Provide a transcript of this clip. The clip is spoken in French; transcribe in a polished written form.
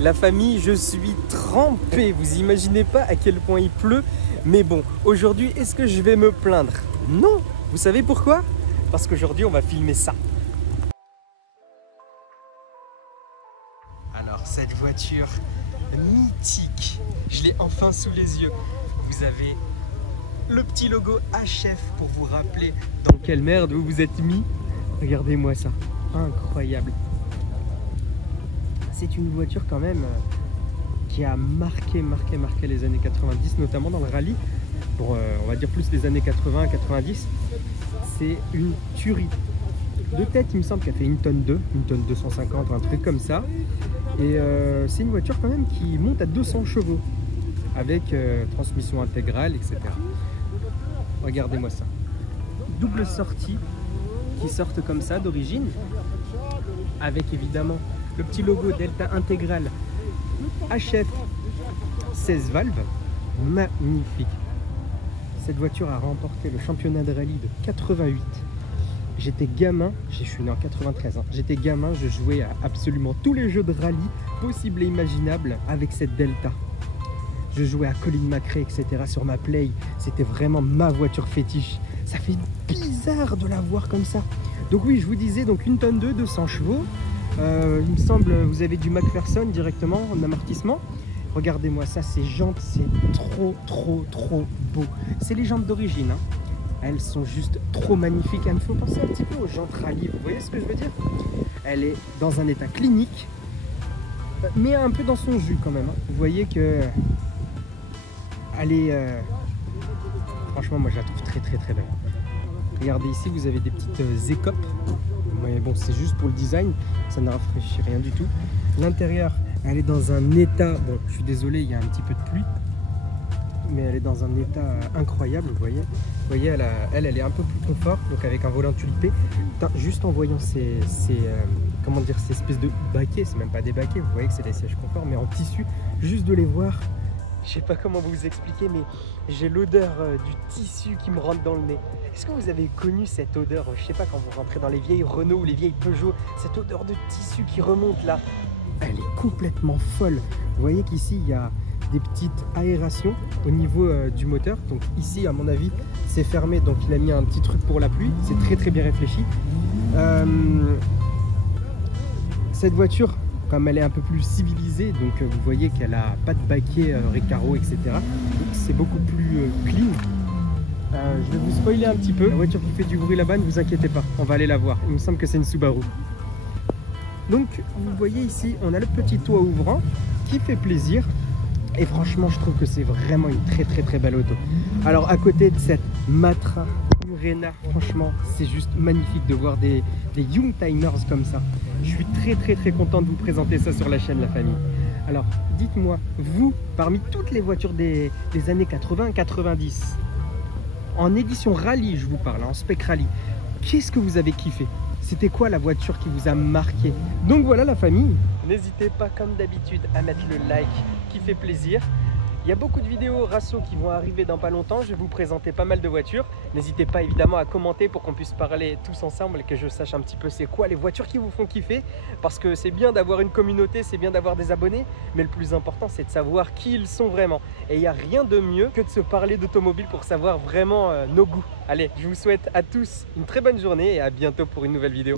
La famille, je suis trempé. Vous imaginez pas à quel point il pleut. Mais bon, aujourd'hui, est-ce que je vais me plaindre? Non. Vous savez pourquoi? Parce qu'aujourd'hui, on va filmer ça. Alors, cette voiture mythique, je l'ai enfin sous les yeux. Vous avez le petit logo HF pour vous rappeler dans quelle merde vous vous êtes mis. Regardez-moi ça, incroyable. C'est une voiture quand même qui a marqué les années 90, notamment dans le rallye. Pour, on va dire plus les années 80-90. C'est une tuerie. De tête, il me semble qu'elle fait une tonne 250, un truc comme ça. Et c'est une voiture quand même qui monte à 200 chevaux avec transmission intégrale, etc. Regardez-moi ça. Double sortie qui sortent comme ça d'origine, avec évidemment le petit logo Delta Intégral HF 16 valves. Magnifique. Cette voiture a remporté le championnat de rallye de 88. J'étais gamin, je suis né en 93, hein. J'étais gamin, je jouais à absolument tous les jeux de rallye possibles et imaginables avec cette Delta. Je jouais à Colin McRae, etc. sur ma Play. C'était vraiment ma voiture fétiche. Ça fait bizarre de la voir comme ça. Donc oui, je vous disais, donc une tonne 200 chevaux. Il me semble, vous avez du McPherson directement en amortissement. Regardez-moi ça, ces jantes, c'est trop beau. C'est les jantes d'origine, hein. Elles sont juste trop magnifiques. Elles me font penser un petit peu aux jantes rallye. Vous voyez ce que je veux dire? Elle est dans un état clinique, mais un peu dans son jus quand même, hein. Vous voyez que elle est... franchement, moi je la trouve très belle. Regardez ici, vous avez des petites écopes. Mais bon, c'est juste pour le design, ça ne rafraîchit rien du tout. L'intérieur, elle est dans un état... Bon, je suis désolé, il y a un petit peu de pluie. Mais elle est dans un état incroyable, vous voyez. Vous voyez, elle est un peu plus confort, donc avec un volant tulipé. Juste en voyant comment dire, ces espèces de baquets, c'est même pas des baquets, vous voyez que c'est des sièges confort, mais en tissu, juste de les voir. Je sais pas comment vous expliquer, mais j'ai l'odeur du tissu qui me rentre dans le nez. Est-ce que vous avez connu cette odeur, je sais pas, quand vous rentrez dans les vieilles Renault ou les vieilles Peugeot, cette odeur de tissu qui remonte là? Elle est complètement folle. Vous voyez qu'ici, il y a des petites aérations au niveau du moteur. Donc ici, à mon avis, c'est fermé, donc il a mis un petit truc pour la pluie. C'est très bien réfléchi. Cette voiture, comme elle est un peu plus civilisée, donc vous voyez qu'elle a pas de baquet Recaro, etc. C'est beaucoup plus clean. Je vais vous spoiler un petit peu. La voiture qui fait du bruit là-bas, ne vous inquiétez pas, on va aller la voir. Il me semble que c'est une Subaru. Donc vous voyez ici, on a le petit toit ouvrant qui fait plaisir. Et franchement, je trouve que c'est vraiment une très belle auto. Alors à côté de cette Matra Murena, franchement, c'est juste magnifique de voir des Youngtimers comme ça. Je suis très content de vous présenter ça sur la chaîne, la famille. Alors, dites-moi, vous, parmi toutes les voitures des années 80-90, en édition rallye, je vous parle, en spec rallye, qu'est-ce que vous avez kiffé? C'était quoi la voiture qui vous a marqué? Donc voilà la famille. N'hésitez pas comme d'habitude à mettre le like qui fait plaisir. Il y a beaucoup de vidéos Rasso qui vont arriver dans pas longtemps. Je vais vous présenter pas mal de voitures. N'hésitez pas évidemment à commenter pour qu'on puisse parler tous ensemble et que je sache un petit peu c'est quoi les voitures qui vous font kiffer. Parce que c'est bien d'avoir une communauté, c'est bien d'avoir des abonnés. Mais le plus important, c'est de savoir qui ils sont vraiment. Et il n'y a rien de mieux que de se parler d'automobile pour savoir vraiment nos goûts. Allez, je vous souhaite à tous une très bonne journée et à bientôt pour une nouvelle vidéo.